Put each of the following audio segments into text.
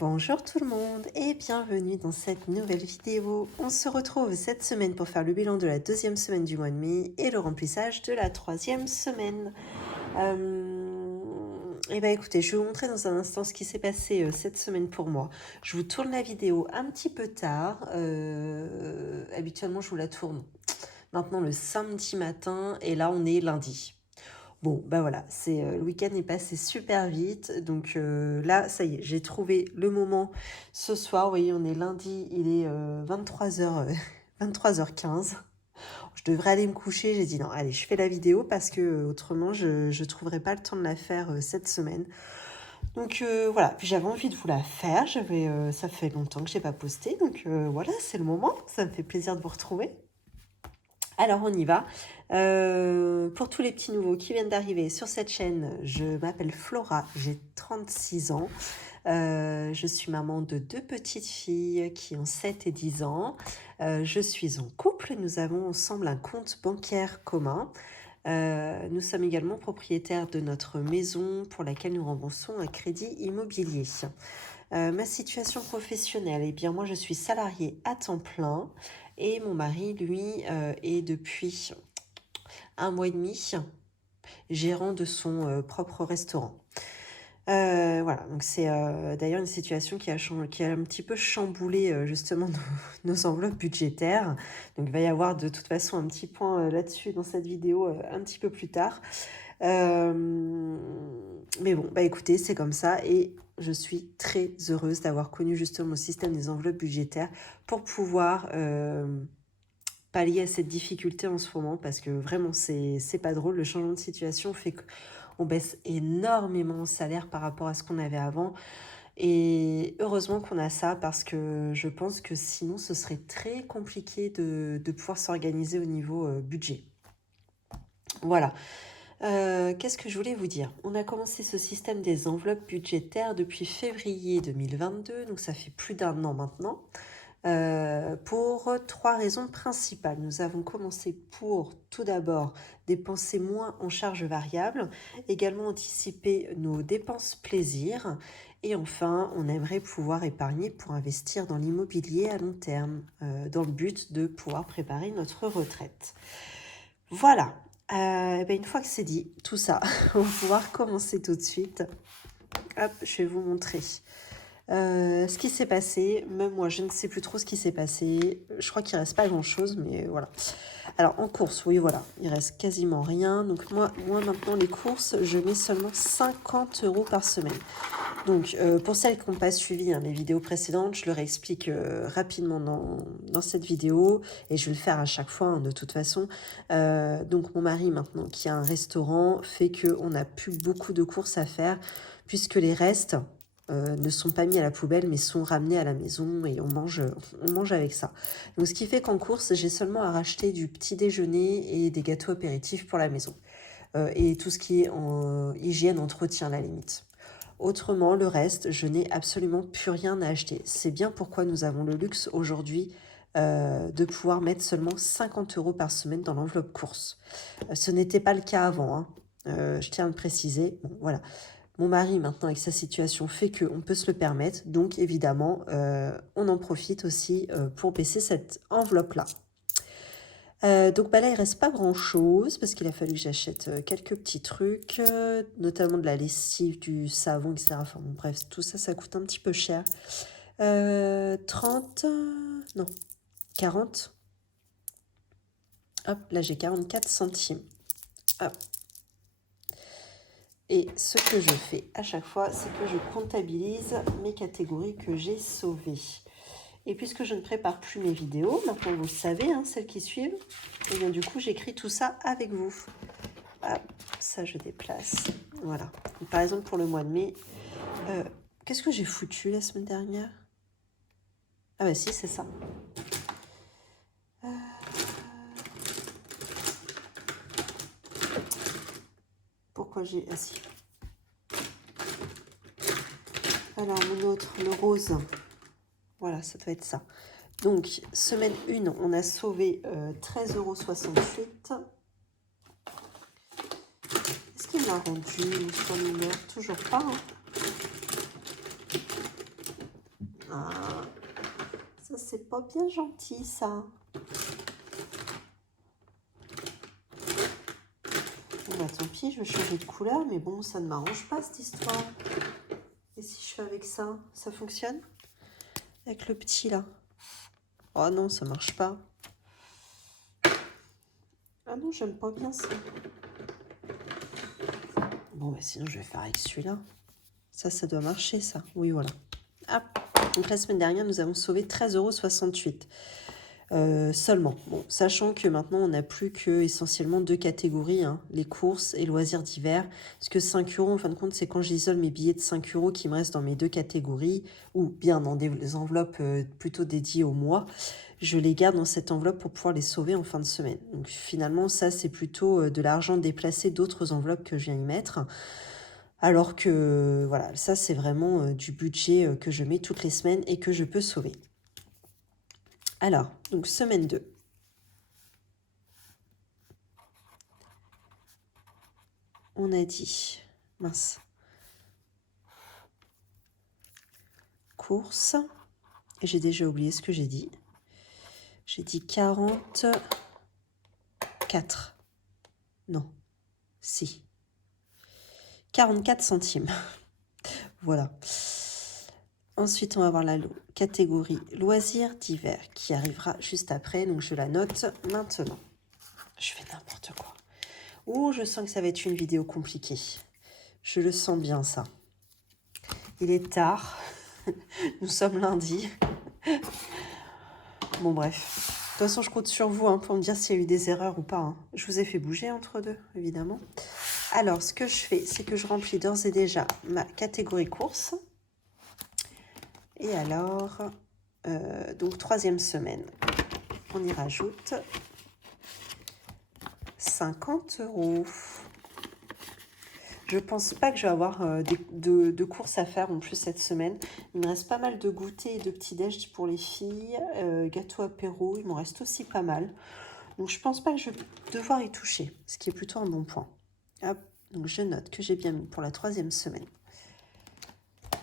Bonjour tout le monde et bienvenue dans cette nouvelle vidéo. On se retrouve cette semaine pour faire le bilan de la deuxième semaine du mois de mai et le remplissage de la troisième semaine. Et bien écoutez, je vais vous montrer dans un instant ce qui s'est passé cette semaine pour moi. Je vous tourne la vidéo un petit peu tard. Habituellement, je vous la tourne maintenant le samedi matin et là, on est lundi. Bon, bah voilà, le week-end est passé super vite. Donc là, ça y est, j'ai trouvé le moment ce soir. Vous voyez, on est lundi, il est 23h, 23h15. Je devrais aller me coucher. J'ai dit non, allez, je fais la vidéo parce que autrement, je ne trouverai pas le temps de la faire cette semaine. Donc voilà, puis j'avais envie de vous la faire. Ça fait longtemps que je n'ai pas posté. Donc voilà, c'est le moment. Ça me fait plaisir de vous retrouver. Alors on y va. Pour tous les petits nouveaux qui viennent d'arriver sur cette chaîne, je m'appelle Flora, j'ai 36 ans. Je suis maman de 2 petites filles qui ont 7 et 10 ans. Je suis en couple, nous avons ensemble un compte bancaire commun. Nous sommes également propriétaires de notre maison pour laquelle nous remboursons un crédit immobilier. Ma situation professionnelle, eh bien moi je suis salariée à temps plein et mon mari, lui, est depuis 1 mois et demi gérant de son propre restaurant. Voilà, donc c'est d'ailleurs une situation qui a un petit peu chamboulé justement nos enveloppes budgétaires. Donc il va y avoir de toute façon un petit point là-dessus dans cette vidéo un petit peu plus tard. Mais bon, bah écoutez, c'est comme ça et je suis très heureuse d'avoir connu justement le système des enveloppes budgétaires pour pouvoir pallier à cette difficulté en ce moment parce que vraiment c'est pas drôle. Le changement de situation fait qu'on baisse énormément en salaire par rapport à ce qu'on avait avant. Et heureusement qu'on a ça parce que je pense que sinon ce serait très compliqué de pouvoir s'organiser au niveau budget. Voilà. Qu'est-ce que je voulais vous dire? On a commencé ce système des enveloppes budgétaires depuis février 2022, donc ça fait plus d'1 an maintenant, pour 3 raisons principales. Nous avons commencé pour, tout d'abord, dépenser moins en charges variables, également anticiper nos dépenses plaisir, et enfin, on aimerait pouvoir épargner pour investir dans l'immobilier à long terme, dans le but de pouvoir préparer notre retraite. Voilà. Une fois que c'est dit, tout ça, on va pouvoir commencer tout de suite. Hop, je vais vous montrer ce qui s'est passé. Même moi, je ne sais plus trop ce qui s'est passé. Je crois qu'il ne reste pas grand-chose, mais voilà. Alors, en course, oui, voilà, il reste quasiment rien. Donc, moi maintenant, les courses, je mets seulement 50 € par semaine. Donc, pour celles qui n'ont pas suivi les vidéos précédentes, je leur explique rapidement dans cette vidéo et je vais le faire à chaque fois de toute façon. Donc, mon mari, maintenant, qui a un restaurant, fait qu'on n'a plus beaucoup de courses à faire puisque les restes ne sont pas mis à la poubelle mais sont ramenés à la maison et on mange avec ça. Donc, ce qui fait qu'en course, j'ai seulement à racheter du petit déjeuner et des gâteaux apéritifs pour la maison. Et tout ce qui est en hygiène, entretien à la limite. Autrement, le reste, je n'ai absolument plus rien à acheter. C'est bien pourquoi nous avons le luxe aujourd'hui de pouvoir mettre seulement 50 € par semaine dans l'enveloppe course. Ce n'était pas le cas avant, hein. Je tiens à le préciser. Bon, voilà. Mon mari, maintenant, avec sa situation, fait qu'on peut se le permettre. Donc, évidemment, on en profite aussi pour baisser cette enveloppe-là. Donc là, il reste pas grand-chose parce qu'il a fallu que j'achète quelques petits trucs, notamment de la lessive, du savon, etc. Enfin bon, bref, tout ça, ça coûte un petit peu cher. 30, non, 40. Hop, là j'ai 44 centimes. Hop. Et ce que je fais à chaque fois, c'est que je comptabilise mes catégories que j'ai sauvées. Et puisque je ne prépare plus mes vidéos, maintenant vous le savez, celles qui suivent, et bien du coup j'écris tout ça avec vous. Hop, ça je déplace. Voilà. Et par exemple pour le mois de mai, qu'est-ce que j'ai foutu la semaine dernière? Ah bah si, c'est ça. Pourquoi j'ai... Ah si. Alors mon autre, le rose. Voilà, ça doit être ça. Donc, semaine 1, on a sauvé 13,68 €. Est-ce qu'il m'a rendu son numéro? Toujours pas. Ah, ça, c'est pas bien gentil, ça. Bon, bah, tant pis, je vais changer de couleur, mais bon, ça ne m'arrange pas, cette histoire. Et si je fais avec ça, ça fonctionne? Avec le petit, là? Oh non, ça marche pas. Ah non, j'aime pas bien ça. Bon, bah sinon, je vais faire avec celui-là. Ça doit marcher, ça. Oui, voilà. Hop. Donc, la semaine dernière, nous avons sauvé 13,68 € seulement. Bon, sachant que maintenant, on n'a plus que essentiellement 2 catégories, hein, les courses et loisirs d'hiver. Parce que 5 €, en fin de compte, c'est quand j'isole mes billets de 5 € qui me restent dans mes 2 catégories, ou bien dans des enveloppes plutôt dédiées au mois. Je les garde dans cette enveloppe pour pouvoir les sauver en fin de semaine. Donc finalement, ça, c'est plutôt de l'argent déplacé d'autres enveloppes que je viens y mettre. Alors que, voilà, ça, c'est vraiment du budget que je mets toutes les semaines et que je peux sauver. Alors, donc semaine 2. On a dit, mince, course. Et j'ai déjà oublié ce que j'ai dit. J'ai dit 44. Non, si. 44 centimes. Voilà. Ensuite, on va voir la catégorie loisirs d'hiver qui arrivera juste après. Donc, je la note maintenant. Je fais n'importe quoi. Ouh, je sens que ça va être une vidéo compliquée. Je le sens bien, ça. Il est tard. Nous sommes lundi. Bon, bref. De toute façon, je compte sur vous pour me dire s'il y a eu des erreurs ou pas. Hein. Je vous ai fait bouger entre deux, évidemment. Alors, ce que je fais, c'est que je remplis d'ores et déjà ma catégorie course. Et alors, donc 3e semaine, on y rajoute 50 €. Je pense pas que je vais avoir de courses à faire en plus cette semaine. Il me reste pas mal de goûters et de petits déj pour les filles. Gâteau apéro, il m'en reste aussi pas mal. Donc je pense pas que je vais devoir y toucher, ce qui est plutôt un bon point. Hop, donc je note que j'ai bien mis pour la 3e semaine.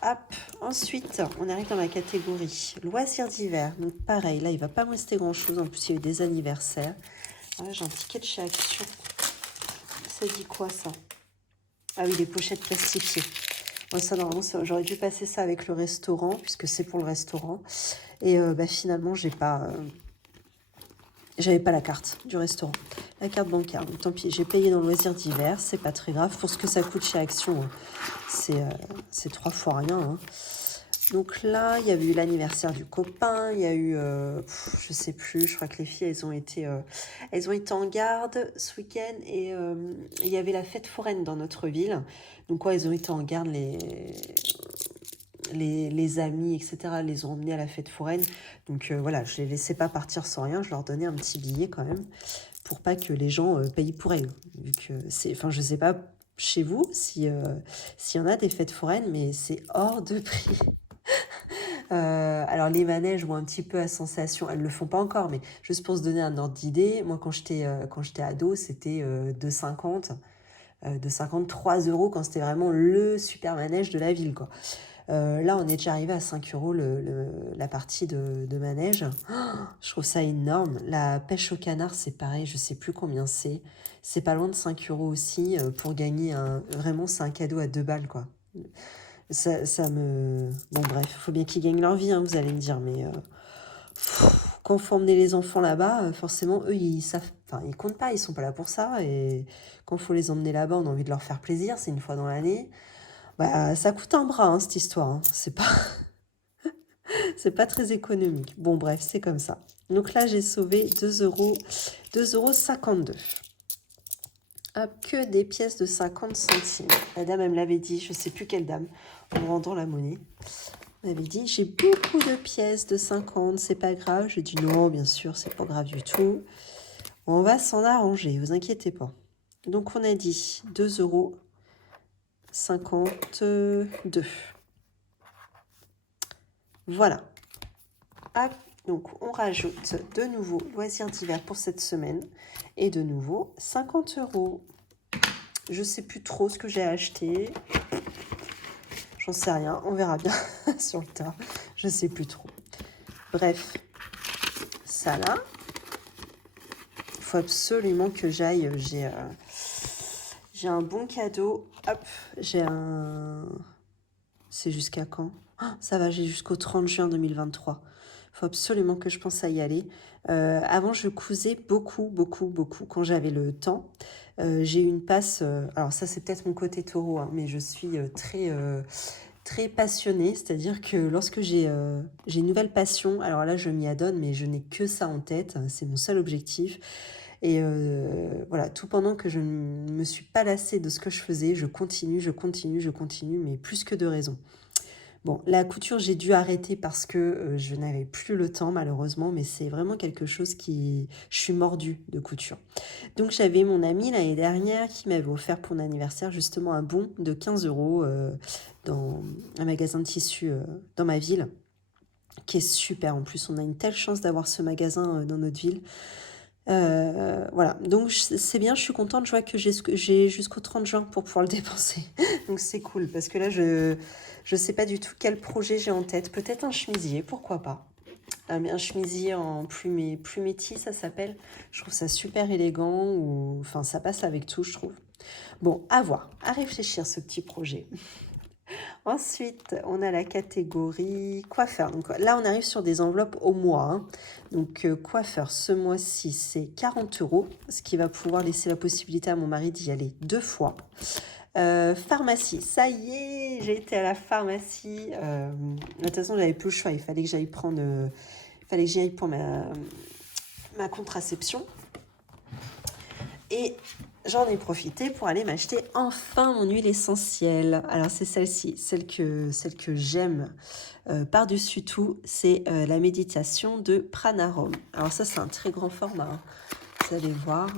Hop, ensuite, on arrive dans ma catégorie loisirs d'hiver. Donc pareil, là, il va pas me rester grand-chose. En plus, il y a eu des anniversaires. Voilà, j'ai un ticket de chez Action. Ça dit quoi, ça? Ah oui, les pochettes plastifiées. Bon, ça, normalement, j'aurais dû passer ça avec le restaurant, puisque c'est pour le restaurant. Et finalement, j'avais pas la carte du restaurant. La carte bancaire. Donc tant pis, j'ai payé dans le loisir d'hiver. C'est pas très grave. Pour ce que ça coûte chez Action, c'est 3 fois rien. Hein. Donc là, il y a eu l'anniversaire du copain. Il y a eu, je sais plus, je crois que les filles, elles ont été en garde ce week-end. Et il y avait la fête foraine dans notre ville. Donc quoi, elles ont été en garde, les amis, etc. les ont emmenés à la fête foraine. Donc voilà, je les laissais pas partir sans rien. Je leur donnais un petit billet quand même pour pas que les gens payent pour elles. Vu que enfin, je sais pas chez vous s'il y en a des fêtes foraines, mais c'est hors de prix. Alors les manèges ont un petit peu à sensation, elles le font pas encore, mais juste pour se donner un ordre d'idée, moi quand j'étais ado, c'était 2,50 3 € quand c'était vraiment le super manège de la ville, quoi. Là, on est déjà arrivé à 5 € la partie de manège. Oh, je trouve ça énorme. La pêche au canard, c'est pareil, je sais plus combien c'est. C'est pas loin de 5 € aussi. Pour gagner vraiment, c'est un cadeau à 2 balles, quoi. Ça me... Bon, bref, il faut bien qu'ils gagnent leur vie, hein, vous allez me dire, mais... quand il faut emmener les enfants là-bas, forcément, eux, ils savent... Enfin, ils comptent pas, ils sont pas là pour ça. Et quand il faut les emmener là-bas, on a envie de leur faire plaisir, c'est une fois dans l'année. Bah, ça coûte un bras, hein, cette histoire. Hein. C'est pas... c'est pas très économique. Bon, bref, c'est comme ça. Donc là, j'ai sauvé 2,52 €. Hop, que des pièces de 50 centimes. La dame, elle me l'avait dit, je sais plus quelle dame, en me rendant la monnaie. Elle m'avait dit, j'ai beaucoup de pièces de 50, c'est pas grave. J'ai dit, non, bien sûr, c'est pas grave du tout. On va s'en arranger, vous inquiétez pas. Donc, on a dit 2,52 €. Voilà. Hop, donc, on rajoute de nouveau loisirs d'hiver pour cette semaine. Et de nouveau, 50 €. Je sais plus trop ce que j'ai acheté. J'en sais rien, on verra bien sur le tas. Je sais plus trop. Bref, ça là. Il faut absolument que j'aille. J'ai un bon cadeau. Hop, j'ai un... C'est jusqu'à quand? Ça va, j'ai jusqu'au 30 juin 2023. Il faut absolument que je pense à y aller. Avant, je cousais beaucoup, beaucoup, beaucoup quand j'avais le temps. J'ai eu une passe... alors ça, c'est peut-être mon côté taureau, hein, mais je suis très passionnée. C'est-à-dire que lorsque j'ai une nouvelle passion, alors là, je m'y adonne, mais je n'ai que ça en tête. C'est mon seul objectif. Et voilà, tout pendant que je ne me suis pas lassée de ce que je faisais, je continue, je continue, je continue, mais plus que de raison. Bon, la couture, j'ai dû arrêter parce que je n'avais plus le temps, malheureusement, mais c'est vraiment quelque chose qui... Je suis mordue de couture. Donc, j'avais mon ami l'année dernière qui m'avait offert pour mon anniversaire justement un bon de 15 euros dans un magasin de tissus dans ma ville, qui est super. En plus, on a une telle chance d'avoir ce magasin dans notre ville. Voilà, donc c'est bien, je suis contente, je vois que j'ai jusqu'au 30 juin pour pouvoir le dépenser. Donc c'est cool, parce que là, je sais pas du tout quel projet j'ai en tête. Peut-être un chemisier, pourquoi pas. Un chemisier en plumetti, ça s'appelle. Je trouve ça super élégant, ou enfin ça passe avec tout, je trouve. Bon, à voir, à réfléchir ce petit projet. Ensuite, on a la catégorie coiffeur. Donc là, on arrive sur des enveloppes au mois, hein. Donc coiffeur, ce mois-ci, c'est 40 euros, ce qui va pouvoir laisser la possibilité à mon mari d'y aller 2 fois. Pharmacie, ça y est, j'ai été à la pharmacie. De toute façon, j'avais plus le choix, il fallait que j'aille prendre, pour ma contraception. Et j'en ai profité pour aller m'acheter enfin mon huile essentielle. Alors c'est celle-ci, celle que j'aime par-dessus tout, c'est la méditation de Pranarum. Alors ça, c'est un très grand format, hein. Vous allez voir.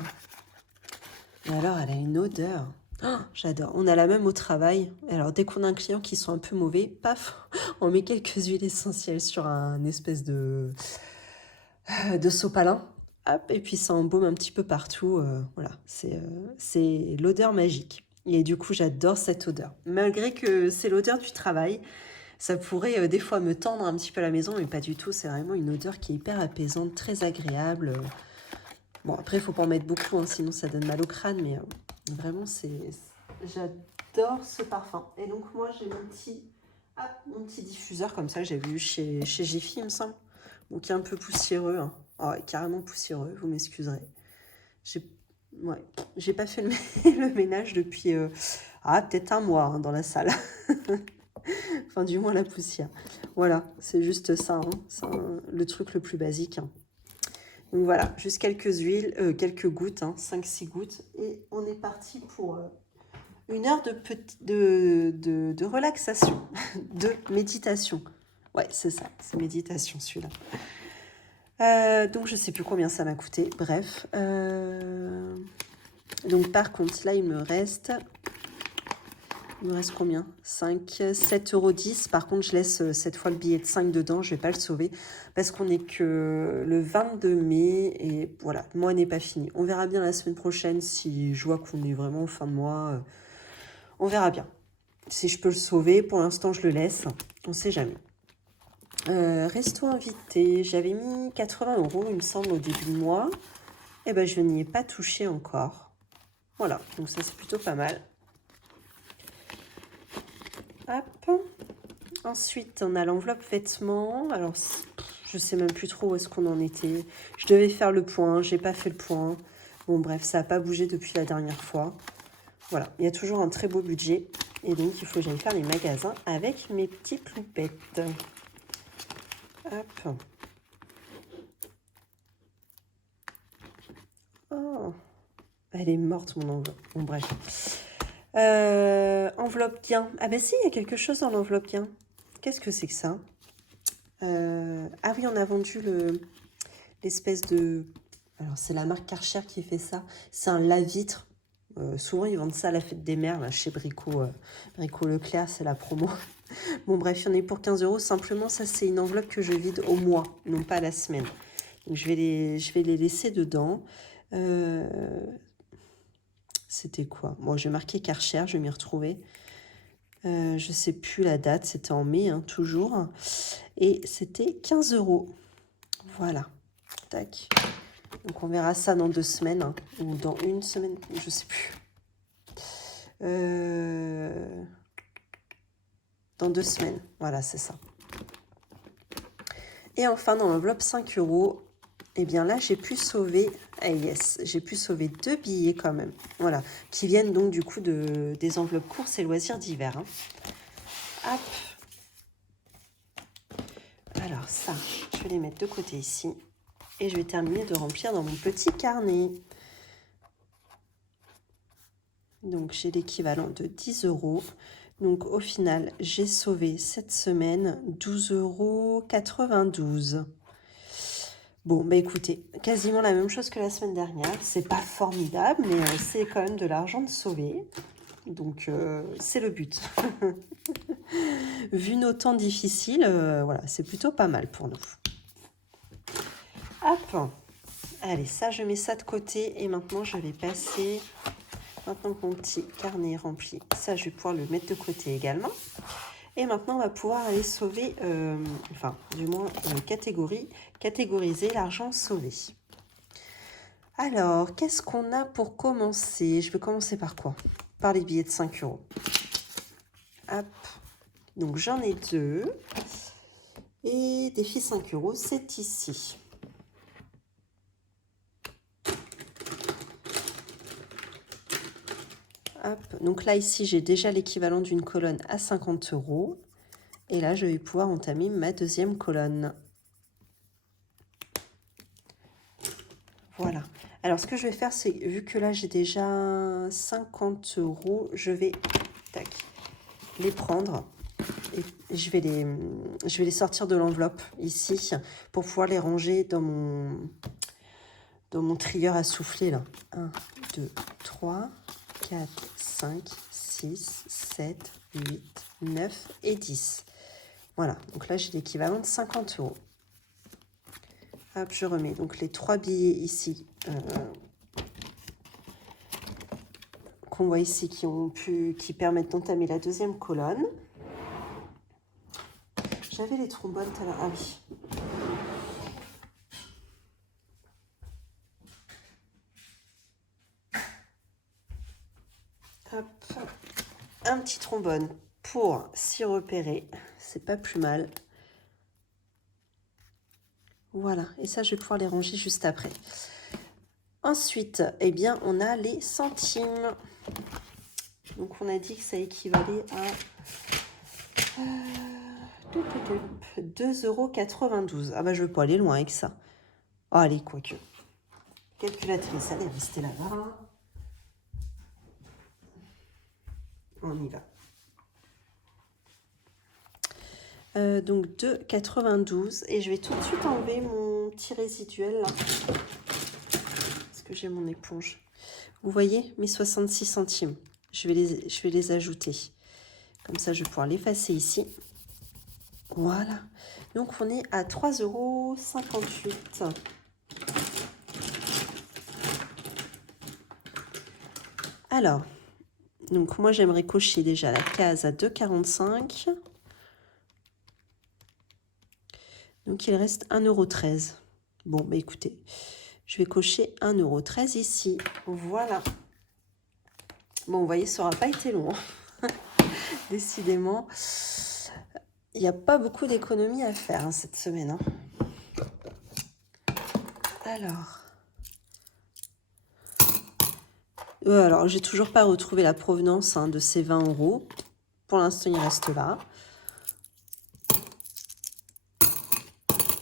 Et alors, elle a une odeur. Oh, j'adore. On a la même au travail. Alors, dès qu'on a un client qui sont un peu mauvais, paf, on met quelques huiles essentielles sur un espèce de sopalin. Hop, et puis ça embaume un petit peu partout. Voilà, c'est l'odeur magique. Et du coup, j'adore cette odeur. Malgré que c'est l'odeur du travail, ça pourrait des fois me tendre un petit peu la maison, mais pas du tout. C'est vraiment une odeur qui est hyper apaisante, très agréable. Bon, après, il ne faut pas en mettre beaucoup, hein, sinon ça donne mal au crâne, mais vraiment, j'adore ce parfum. Et donc, moi, j'ai mon petit diffuseur, comme ça, j'ai vu chez Jiffy, il me semble. Donc, qui est un peu poussiéreux, hein. Oh, carrément poussiéreux, vous m'excuserez. J'ai pas fait le ménage depuis peut-être un mois, hein, dans la salle. Enfin, du moins la poussière. Voilà, c'est juste ça, hein. C'est le truc le plus basique, hein. Donc voilà, juste quelques huiles, quelques gouttes, hein, 5-6 gouttes. Et on est parti pour une heure de relaxation, de méditation. Ouais, c'est ça, c'est méditation celui-là. Donc je sais plus combien ça m'a coûté, bref. Donc par contre, là il me reste combien? 7,10 €. Par contre, je laisse cette fois le billet de 5 dedans. Je vais pas le sauver parce qu'on n'est que le 22 mai. Et voilà, le mois n'est pas fini. On verra bien la semaine prochaine si je vois qu'on est vraiment en fin de mois. On verra bien. Si je peux le sauver, pour l'instant, je le laisse. On sait jamais. Resto invité. J'avais mis 80 €, il me semble, au début du mois. Et ben, je n'y ai pas touché encore. Voilà, donc ça, c'est plutôt pas mal. Hop. Ensuite, on a l'enveloppe vêtements. Alors, je sais même plus trop où est-ce qu'on en était. Je devais faire le point, j'ai pas fait le point. Bon, bref, ça n'a pas bougé depuis la dernière fois. Voilà, il y a toujours un très beau budget. Et donc, il faut que j'aille faire les magasins avec mes petites loupettes. Hop. Oh, elle est morte, mon enveloppe. Bon, bref. Enveloppe gain. Ah ben si, il y a quelque chose dans l'enveloppe gain. Qu'est-ce que c'est que ça? Ah oui, on a vendu l'espèce de... Alors, c'est la marque Karcher qui fait ça. C'est un lave-vitre. Souvent, ils vendent ça à la fête des mères, là, chez Brico Leclerc, c'est la promo. Bon, bref, il y en a pour 15 €. Simplement, ça, c'est une enveloppe que je vide au mois, non pas à la semaine. Donc, je vais les laisser dedans. C'était quoi? Bon, je vais marquer Karcher, je vais m'y retrouver. Je sais plus la date, c'était en mai, hein, toujours. Et c'était 15 €. Voilà. Tac. Donc on verra ça dans 2 semaines, hein, ou dans 1 semaine, je sais plus. Dans 2 semaines, voilà, c'est ça. Et enfin, dans l'enveloppe 5 €, eh bien là, j'ai pu sauver, ah yes, j'ai pu sauver 2 billets quand même, voilà, qui viennent donc du coup des enveloppes courses et loisirs d'hiver. Hein. Hop. Alors ça, je vais les mettre de côté ici. Et je vais terminer de remplir dans mon petit carnet. Donc j'ai l'équivalent de 10 €. Donc au final, j'ai sauvé cette semaine 12,92 €. Bon, bah écoutez, quasiment la même chose que la semaine dernière. C'est pas formidable, mais c'est quand même de l'argent de sauver. Donc c'est le but. Vu nos temps difficiles, voilà, c'est plutôt pas mal pour nous. Hop. Allez, ça, je mets ça de côté. Et maintenant, je vais passer... Maintenant que mon petit carnet est rempli, ça, je vais pouvoir le mettre de côté également. Et maintenant, on va pouvoir aller sauver, enfin, du moins, catégoriser l'argent sauvé. Alors, qu'est-ce qu'on a pour commencer? Je vais commencer par quoi? Par les billets de 5 €. Hop. Donc, j'en ai 2. Et défi 5 €, c'est ici. Hop. Donc là, ici, j'ai déjà l'équivalent d'une colonne à 50 €. Et là, je vais pouvoir entamer ma deuxième colonne. Voilà. Alors, ce que je vais faire, c'est, vu que là, j'ai déjà 50 €, je vais les prendre et je vais les sortir de l'enveloppe ici pour pouvoir les ranger dans mon trieur à souffler, là. 1, 2, 3, 4, 5, 6, 7, 8, 9 et 10. Voilà, donc là, j'ai l'équivalent de 50 €. Hop, je remets donc les 3 billets ici qu'on voit ici qui permettent d'entamer la deuxième colonne. J'avais les trombones tout à l'heure. Ah oui. Hop. Un petit trombone pour s'y repérer. C'est pas plus mal. Voilà, et ça, je vais pouvoir les ranger juste après. Ensuite, eh bien, on a les centimes. Donc, on a dit que ça équivalait à 2,92 €. Ah bah, je ne veux pas aller loin avec ça. Oh, allez, quoique. Calculatrice, allez, restez là-bas. On y va. Donc 2,92 et je vais tout de suite enlever mon petit résiduel là. Parce que j'ai mon éponge. Vous voyez mes 66 centimes. Je vais les ajouter. Comme ça, je vais pouvoir l'effacer ici. Voilà. Donc, on est à 3,58 €. Alors, donc moi, j'aimerais cocher déjà la case à 2,45 €. Donc, il reste 1,13 €. Bon, bah écoutez, je vais cocher 1,13 € ici. Voilà. Bon, vous voyez, ça n'aura pas été long. Décidément, il n'y a pas beaucoup d'économies à faire hein, cette semaine. Hein. Alors, j'ai toujours pas retrouvé la provenance hein, de ces 20 €. Pour l'instant, il reste là.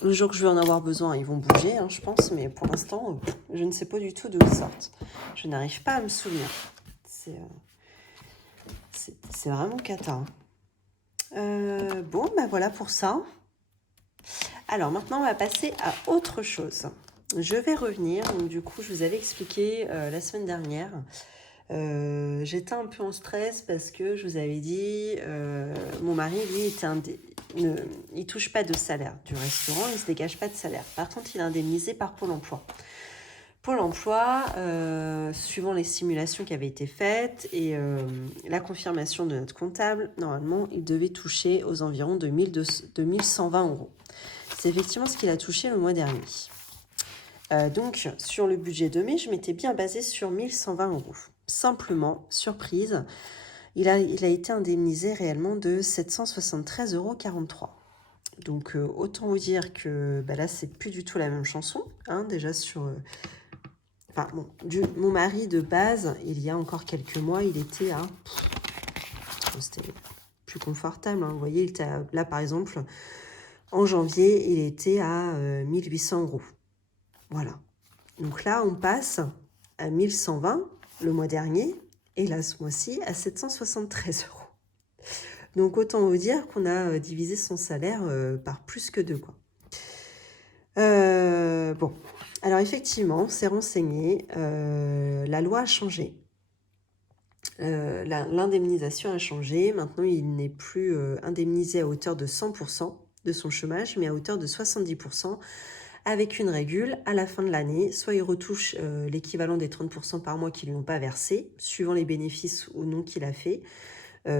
Le jour que je vais en avoir besoin, ils vont bouger, hein, je pense. Mais pour l'instant, je ne sais pas du tout d'où ils sortent. Je n'arrive pas à me souvenir. C'est vraiment cata. Hein. Bon, ben voilà pour ça. Alors, maintenant, on va passer à autre chose. Je vais revenir. Donc, du coup, je vous avais expliqué la semaine dernière. J'étais un peu en stress parce que je vous avais dit, mon mari, lui, il touche pas de salaire du restaurant, il se dégage pas de salaire. Par contre, il est indemnisé par Pôle emploi Pôle emploi, suivant les simulations qui avaient été faites et la confirmation de notre comptable, normalement, il devait toucher aux environs de 1120 euros. C'est effectivement ce qu'il a touché le mois dernier. Donc, sur le budget de mai, je m'étais bien basée sur 1120 euros. Simplement, surprise, il a été indemnisé réellement de 773,43 euros. Donc, autant vous dire que là, c'est plus du tout la même chanson. Hein, déjà sur... Enfin, bon, mon mari de base, il y a encore quelques mois, il était à... C'était plus confortable. Hein. Vous voyez, il était là, par exemple, en janvier, il était à 1800 euros. Voilà. Donc là, on passe à 1120 le mois dernier, et là, ce mois-ci, à 773 euros. Donc, autant vous dire qu'on a divisé son salaire par plus que 2, quoi. Bon, alors effectivement, on s'est renseigné, la loi a changé. L'indemnisation a changé. Maintenant, il n'est plus indemnisé à hauteur de 100% de son chômage, mais à hauteur de 70%, avec une régule à la fin de l'année. Soit il retouche l'équivalent des 30% par mois qu'ils ne lui ont pas versé, suivant les bénéfices ou non qu'il a fait,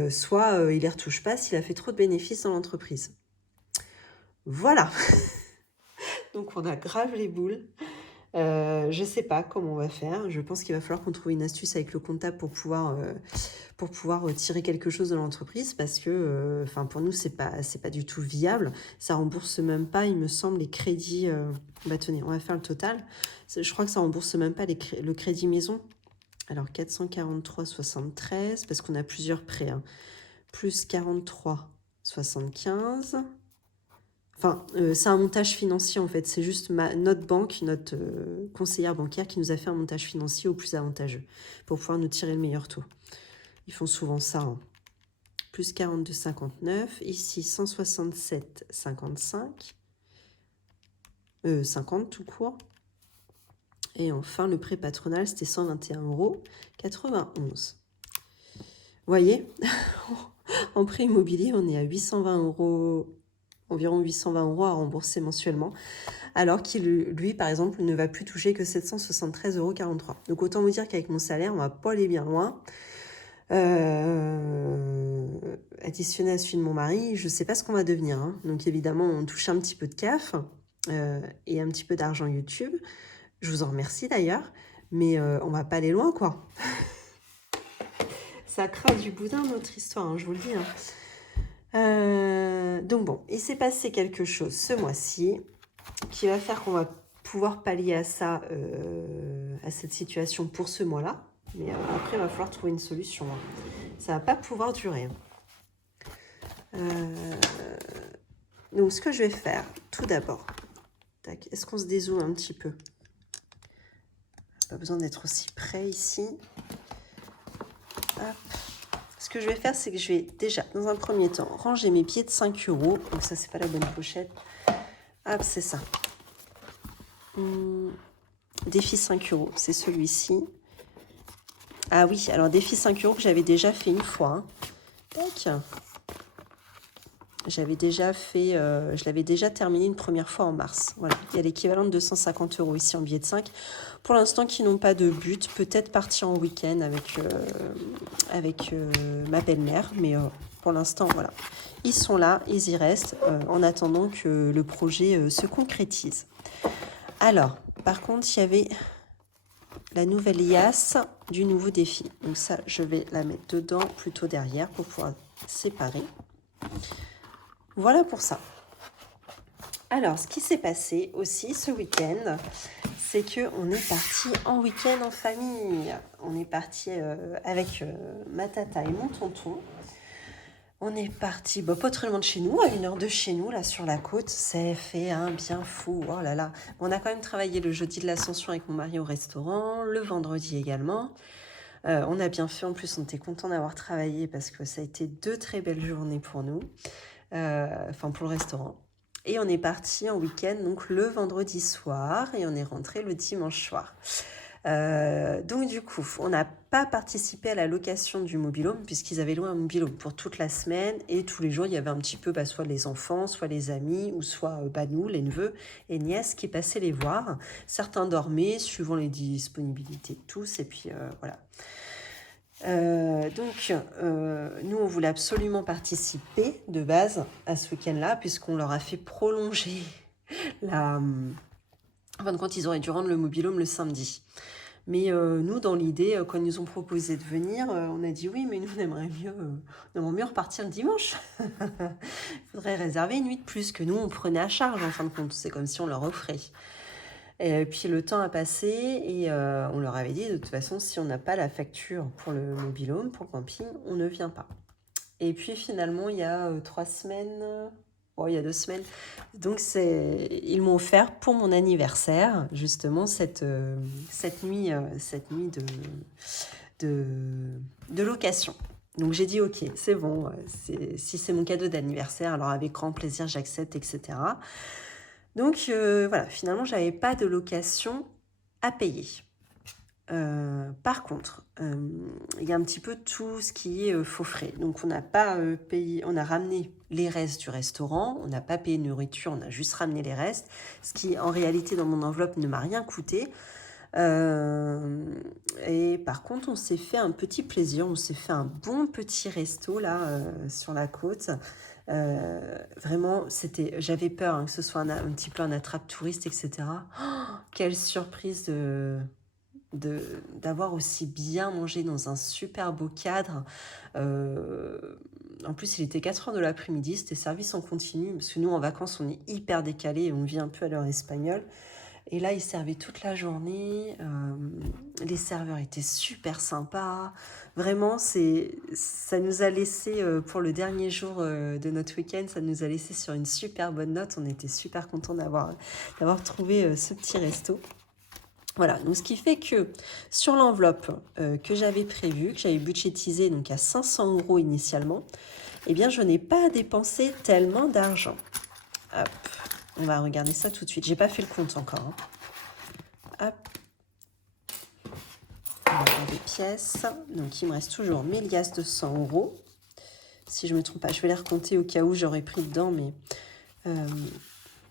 soit il ne les retouche pas s'il a fait trop de bénéfices dans l'entreprise. Voilà. Donc on a grave les boules. Je ne sais pas comment on va faire. Je pense qu'il va falloir qu'on trouve une astuce avec le comptable pour pouvoir tirer quelque chose de l'entreprise, parce que pour nous, c'est pas du tout viable. Ça rembourse même pas, il me semble, les crédits. Tenez, on va faire le total. Je crois que ça rembourse même pas le crédit maison. Alors 443,73, parce qu'on a plusieurs prêts. Hein. Plus 43,75. Enfin, c'est un montage financier en fait. C'est juste notre banque, notre conseillère bancaire qui nous a fait un montage financier au plus avantageux pour pouvoir nous tirer le meilleur taux. Ils font souvent ça. Hein. Plus 42,59. Ici, 167,55. 50 tout court. Et enfin, le prêt patronal, c'était 121,91 €. Vous voyez, en prêt immobilier, on est à 820 €. Environ 820 € à rembourser mensuellement, alors qu'il, lui, par exemple, ne va plus toucher que 773,43 €. Donc, autant vous dire qu'avec mon salaire, on va pas aller bien loin. Additionné à celui de mon mari, je ne sais pas ce qu'on va devenir. Hein. Donc, évidemment, on touche un petit peu de CAF et un petit peu d'argent YouTube. Je vous en remercie d'ailleurs, mais on va pas aller loin, quoi. Ça craint du boudin, notre histoire, hein, je vous le dis. Hein. Donc bon, il s'est passé quelque chose ce mois-ci qui va faire qu'on va pouvoir pallier à ça, à cette situation pour ce mois-là. Mais après, il va falloir trouver une solution. Hein. Ça va pas pouvoir durer. Donc ce que je vais faire, tout d'abord, est-ce qu'on se dézoome un petit peu? Pas besoin d'être aussi près ici. Hop. Ce que je vais faire, c'est que je vais déjà, dans un premier temps, ranger mes billets de 5 €. Donc ça, c'est pas la bonne pochette. Hop, c'est ça. Défi 5 €, c'est celui-ci. Ah oui, alors défi 5 € que j'avais déjà fait une fois. Hein. J'avais déjà fait, je l'avais déjà terminé une première fois en mars. Voilà, il y a l'équivalent de 250 € ici en billets de 5. Pour l'instant, qui n'ont pas de but, peut-être partir en week-end avec ma belle-mère. Mais pour l'instant, voilà. Ils sont là, ils y restent, en attendant que le projet se concrétise. Alors, par contre, il y avait la nouvelle liasse du nouveau défi. Donc ça, je vais la mettre dedans, plutôt derrière, pour pouvoir séparer. Voilà pour ça. Alors, ce qui s'est passé aussi ce week-end, c'est qu'on est parti en week-end en famille. On est parti avec ma tata et mon tonton. On est parti, pas très loin de chez nous, à 1 heure de chez nous, là sur la côte. C'est fait un bien fou, oh là là. On a quand même travaillé le jeudi de l'Ascension avec mon mari au restaurant, le vendredi également. On a bien fait, en plus on était content d'avoir travaillé parce que ça a été 2 très belles journées pour nous, pour le restaurant. Et on est parti en week-end donc le vendredi soir et on est rentré le dimanche soir. Donc du coup, on n'a pas participé à la location du mobil-home puisqu'ils avaient loué un mobil-home pour toute la semaine et tous les jours, il y avait un petit peu soit les enfants, soit les amis ou soit nous, les neveux et nièces qui passaient les voir. Certains dormaient suivant les disponibilités de tous et puis voilà. Donc, nous, on voulait absolument participer de base à ce week-end-là puisqu'on leur a fait prolonger la... En fin de compte, ils auraient dû rendre le mobil-home le samedi. Mais nous, dans l'idée, quand ils nous ont proposé de venir, on a dit oui, mais nous, on aimerait mieux repartir le dimanche. Il faudrait réserver une nuit de plus que nous, on prenait à charge, en fin de compte. C'est comme si on leur offrait. Et puis le temps a passé et on leur avait dit de toute façon, si on n'a pas la facture pour le mobil-home, pour le camping, on ne vient pas. Et puis finalement, il y a 3 semaines, il y a 2 semaines, donc ils m'ont offert pour mon anniversaire, justement, cette nuit, de location. Donc j'ai dit ok, c'est bon, si c'est mon cadeau d'anniversaire, alors avec grand plaisir j'accepte, etc. Donc voilà, finalement, j'avais pas de location à payer. Par contre, il y a un petit peu tout ce qui est faux frais. Donc on n'a pas payé, on a ramené les restes du restaurant, on n'a pas payé de nourriture, on a juste ramené les restes, ce qui en réalité dans mon enveloppe ne m'a rien coûté. Et par contre, on s'est fait un petit plaisir, on s'est fait un bon petit resto là sur la côte. Vraiment, j'avais peur que ce soit un petit peu un attrape-touriste, etc. Oh, quelle surprise d'avoir aussi bien mangé dans un super beau cadre. En plus, il était 4h de l'après-midi, c'était service en continu, parce que nous, en vacances, on est hyper décalé et on vit un peu à l'heure espagnole. Et là, ils servaient toute la journée. Les serveurs étaient super sympas. Vraiment, ça nous a laissé, pour le dernier jour de notre week-end, ça nous a laissé sur une super bonne note. On était super contents d'avoir trouvé ce petit resto. Voilà, donc ce qui fait que sur l'enveloppe que j'avais prévue, que j'avais budgétisée donc à 500 € initialement, eh bien, je n'ai pas dépensé tellement d'argent. Hop. On va regarder ça tout de suite. J'ai pas fait le compte encore. Hop. On va voir des pièces. Donc, il me reste toujours 1000 liasses de 100 €. Si je me trompe pas, je vais les recompter au cas où j'aurais pris dedans, mais...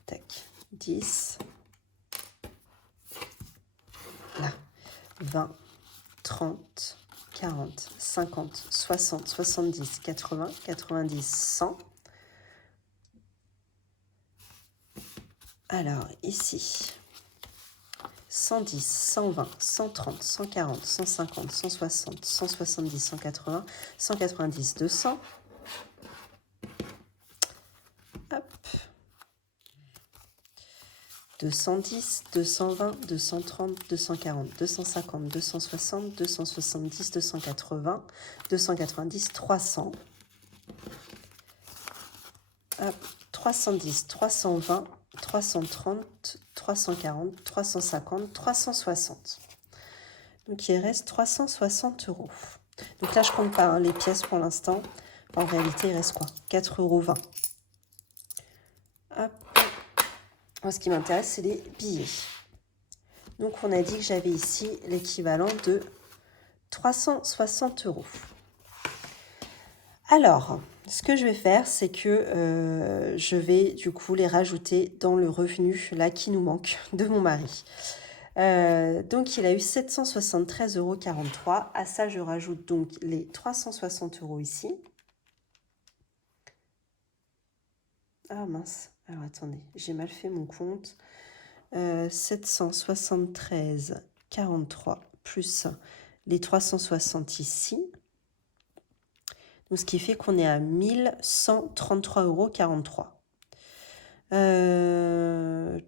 tac. 10. Là. 20. 30. 40. 50. 60. 70. 80. 90. 100. Alors, ici... 110, 120, 130, 140, 150, 160, 170, 180, 190, 200. Hop. 210, 220, 230, 240, 250, 260, 270, 280, 290, 300. Hop. 310, 320, 330, 340, 350, 360. Donc, il reste 360 €. Donc là, je compte pas les pièces pour l'instant. En réalité, il reste quoi? 4,20 €. Hop. Moi, ce qui m'intéresse, c'est les billets. Donc, on a dit que j'avais ici l'équivalent de 360 €. Alors, ce que je vais faire, c'est que je vais du coup les rajouter dans le revenu là qui nous manque de mon mari. Donc, il a eu 773,43 €. À ça, je rajoute donc les 360 € ici. Ah mince, alors attendez, j'ai mal fait mon compte. 773,43 plus les 360 ici. Donc, ce qui fait qu'on est à 1133,43 €.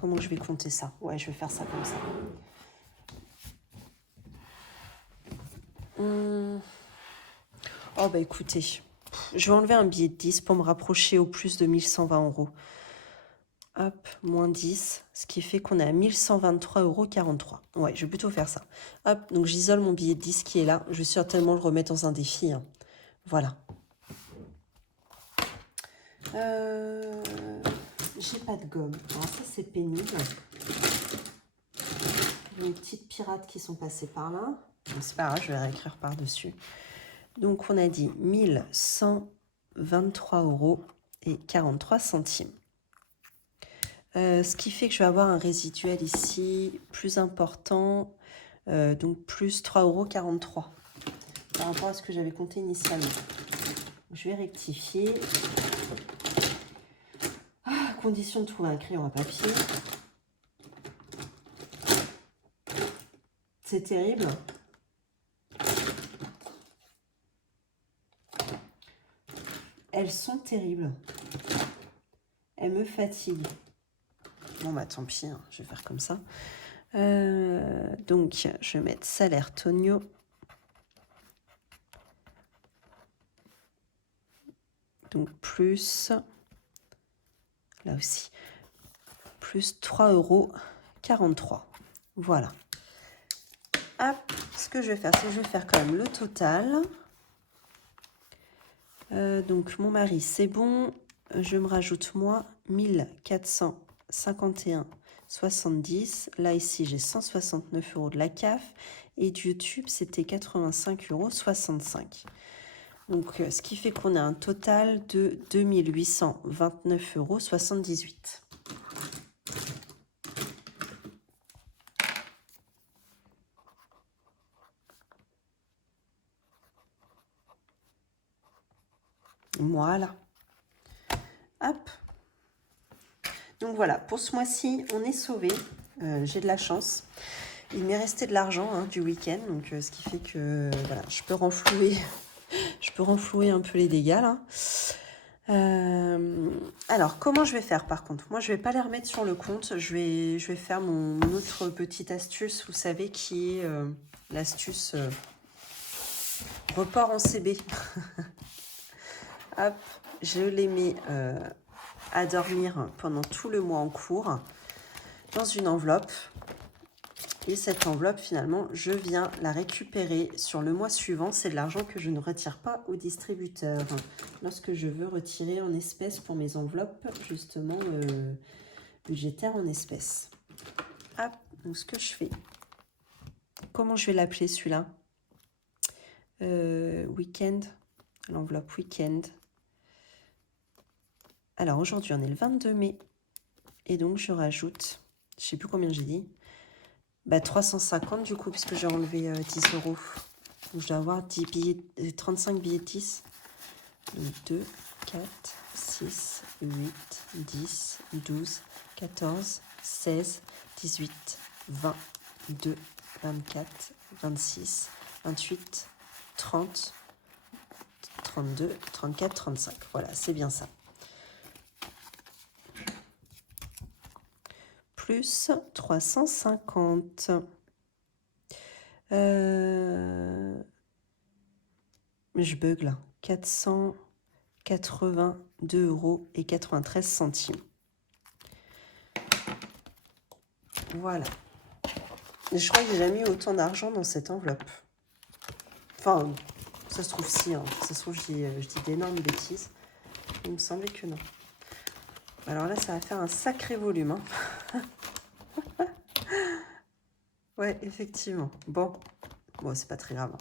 Comment je vais compter ça? Ouais, je vais faire ça comme ça. Oh bah écoutez, je vais enlever un billet de 10 pour me rapprocher au plus de 1120 €. Hop, moins 10, ce qui fait qu'on est à 1123,43 €. Ouais, je vais plutôt faire ça. Hop, donc j'isole mon billet de 10 qui est là. Je vais certainement le remettre dans un défi. Hein. Voilà. J'ai pas de gomme. Alors ça, c'est pénible. les petites pirates qui sont passées par là. C'est pas grave, je vais réécrire par-dessus. Donc, on a dit 1123 € et 43 centimes. Ce qui fait que je vais avoir un résiduel ici plus important, donc plus 3,43 € par rapport à ce que j'avais compté initialement. Je vais rectifier. Condition de trouver un crayon à papier. C'est terrible. Elles sont terribles. Elles me fatiguent. Bon bah tant pis, hein, je vais faire comme ça. Donc je vais mettre salaire Tonio. Donc plus, là aussi, plus 3,43 €. Voilà. Hop, ce que je vais faire, c'est que je vais faire quand même le total. Donc mon mari, c'est bon. Je me rajoute moi 1451,70 €. Là ici, j'ai 169 € de la CAF. Et du YouTube, c'était 85,65 €. Donc, ce qui fait qu'on a un total de 2829,78 €. Voilà. Hop. Donc voilà, pour ce mois-ci, on est sauvé. J'ai de la chance. Il m'est resté de l'argent hein, du week-end, donc ce qui fait que voilà, je peux renflouer un peu les dégâts là. Alors, comment je vais faire par contre? Moi, je vais pas les remettre sur le compte. Je vais faire mon autre petite astuce, vous savez, qui est l'astuce report en CB. Hop, je les mets à dormir pendant tout le mois en cours dans une enveloppe. Et cette enveloppe, finalement, je viens la récupérer sur le mois suivant. C'est de l'argent que je ne retire pas au distributeur. Lorsque je veux retirer en espèces pour mes enveloppes, justement, budgétaires en espèces. Hop, donc ce que je fais. Comment je vais l'appeler celui-là? Week-end. L'enveloppe week-end. Alors aujourd'hui, on est le 22 mai. Et donc, je rajoute, je ne sais plus combien j'ai dit. 350 du coup, puisque j'ai enlevé 10 €. Donc, je dois avoir 35 billets de 10. Donc 2, 4, 6, 8, 10, 12, 14, 16, 18, 20, 22, 24, 26, 28, 30, 32, 34, 35. Voilà, c'est bien ça. Plus 350. Je bug là. 482,93 €. Voilà. Je crois que j'ai jamais eu autant d'argent dans cette enveloppe. Enfin, ça se trouve si. Hein. Ça se trouve, je dis d'énormes bêtises. Il me semblait que non. Alors là, ça va faire un sacré volume. Hein. Ouais, effectivement. Bon, c'est pas très grave. Hein.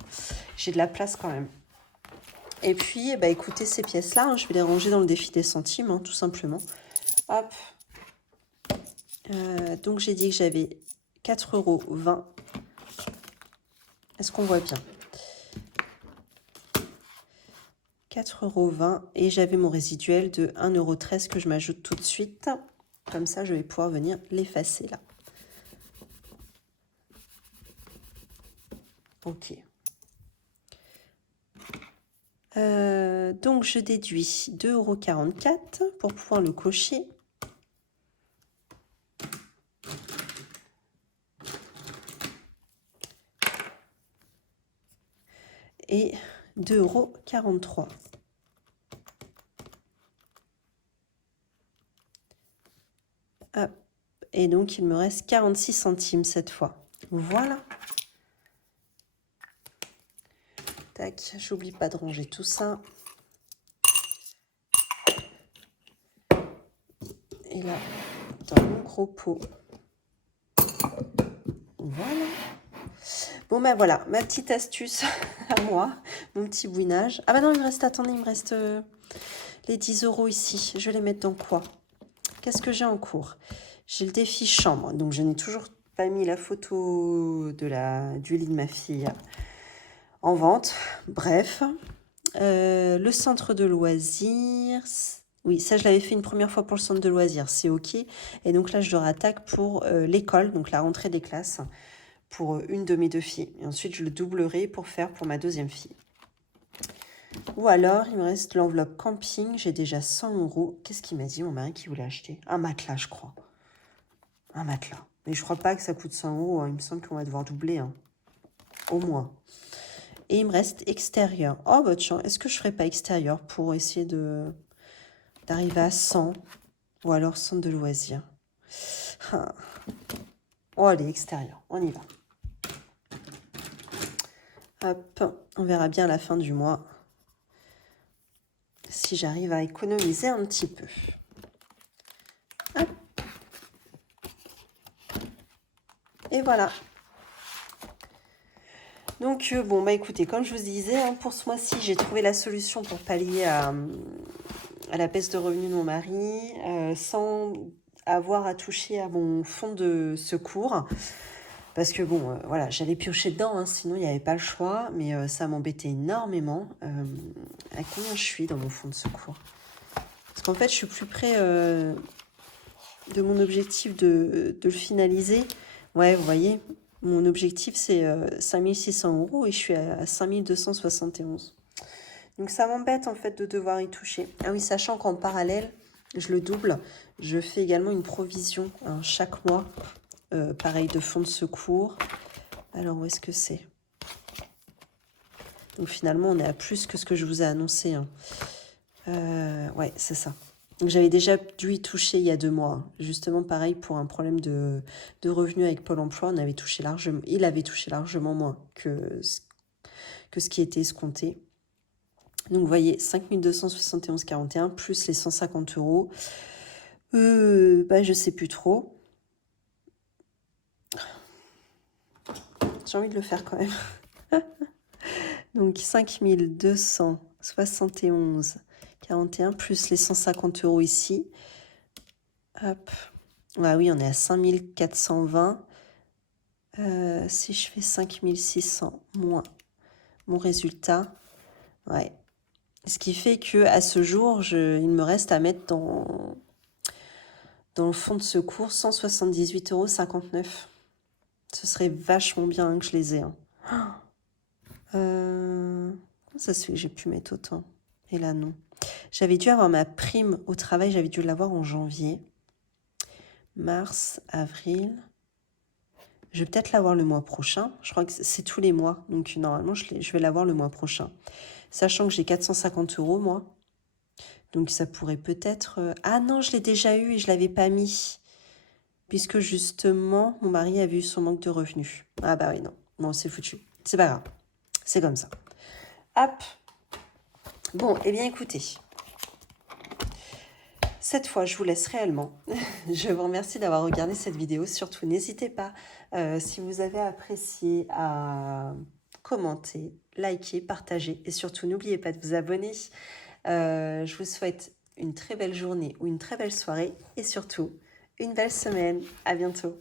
J'ai de la place quand même. Et puis, écoutez, ces pièces-là, hein, je vais les ranger dans le défi des centimes, hein, tout simplement. Hop. Donc, j'ai dit que j'avais 4,20 €. Est-ce qu'on voit bien? 4,20 € et j'avais mon résiduel de 1,13 € que je m'ajoute tout de suite. Comme ça, je vais pouvoir venir l'effacer là. Ok. Donc, je déduis 2,44 € pour pouvoir le cocher. Et 2,43 €. Hop. Et donc, il me reste 46 centimes cette fois. Voilà. Tac, j'oublie pas de ranger tout ça. Et là, dans mon gros pot, Voilà. Bon, ben voilà, ma petite astuce à moi, mon petit bouinage. Ah bah non, il me reste, attendez, il me reste les 10 € ici. Je vais les mettre dans quoi? Qu'est-ce que j'ai en cours? J'ai le défi chambre, donc je n'ai toujours pas mis la photo du lit de ma fille en vente. Bref, le centre de loisirs... Oui, ça, je l'avais fait une première fois pour le centre de loisirs, c'est OK. Et donc là, je rattaque pour l'école, donc la rentrée des classes, pour une de mes 2 filles. Et ensuite, je le doublerai pour faire pour ma deuxième fille. Ou alors, il me reste l'enveloppe camping. J'ai déjà 100 €. Qu'est-ce qu'il m'a dit, mon mari, qui voulait acheter? Un matelas, je crois. Un matelas. Mais je crois pas que ça coûte 100 €. Hein. Il me semble qu'on va devoir doubler. Hein. Au moins. Et il me reste extérieur. Oh, bah tiens, est-ce que je ferais pas extérieur pour essayer d'arriver à 100? Ou alors centre de loisirs. Ah. Oh, allez, extérieur. On y va. Hop, on verra bien à la fin du mois si j'arrive à économiser un petit peu. Hop. Et voilà. Donc, bon, bah écoutez, comme je vous disais, hein, pour ce mois-ci, j'ai trouvé la solution pour pallier à la baisse de revenus de mon mari, sans avoir à toucher à mon fonds de secours. Parce que bon, voilà, j'allais piocher dedans, hein, sinon il n'y avait pas le choix, mais ça m'embêtait énormément. À combien je suis dans mon fonds de secours? Parce qu'en fait, je suis plus près de mon objectif de le finaliser. Ouais, vous voyez, mon objectif c'est 5600 € et je suis à 5271. Donc ça m'embête en fait de devoir y toucher. Ah oui, sachant qu'en parallèle, je le double, je fais également une provision hein, chaque mois. Pareil de fonds de secours. Alors où est-ce que c'est? Donc finalement on est à plus que ce que je vous ai annoncé. Hein. Ouais, c'est ça. Donc j'avais déjà dû y toucher il y a 2 mois. Hein. Justement pareil pour un problème de revenus avec Pôle emploi, il avait touché largement moins que ce qui était escompté. Donc vous voyez 5271,41 plus les 150 €. Bah je sais plus trop. J'ai envie de le faire quand même. Donc 5271,41 plus les 150 € ici. Hop. Ah oui, on est à 5420. Si je fais 5600 moins mon résultat, ouais. Ce qui fait que à ce jour, il me reste à mettre dans le fonds de secours 178,59 €. Ce serait vachement bien hein, que je les ai. Hein. Comment ça se fait que j'ai pu mettre autant? Et là, non. J'avais dû avoir ma prime au travail, j'avais dû l'avoir en janvier. Mars, avril. Je vais peut-être l'avoir le mois prochain. Je crois que c'est tous les mois. Donc, normalement, je vais l'avoir le mois prochain. Sachant que j'ai 450 €, moi. Donc, ça pourrait peut-être... Ah non, je l'ai déjà eu et je ne l'avais pas mis. Puisque, justement, mon mari avait eu son manque de revenus. Ah bah oui, non. Bon, c'est foutu. C'est pas grave. C'est comme ça. Hop. Bon, eh bien, écoutez. Cette fois, je vous laisse réellement. Je vous remercie d'avoir regardé cette vidéo. Surtout, n'hésitez pas, si vous avez apprécié, à commenter, liker, partager. Et surtout, n'oubliez pas de vous abonner. Je vous souhaite une très belle journée ou une très belle soirée. Et surtout, une belle semaine. À bientôt.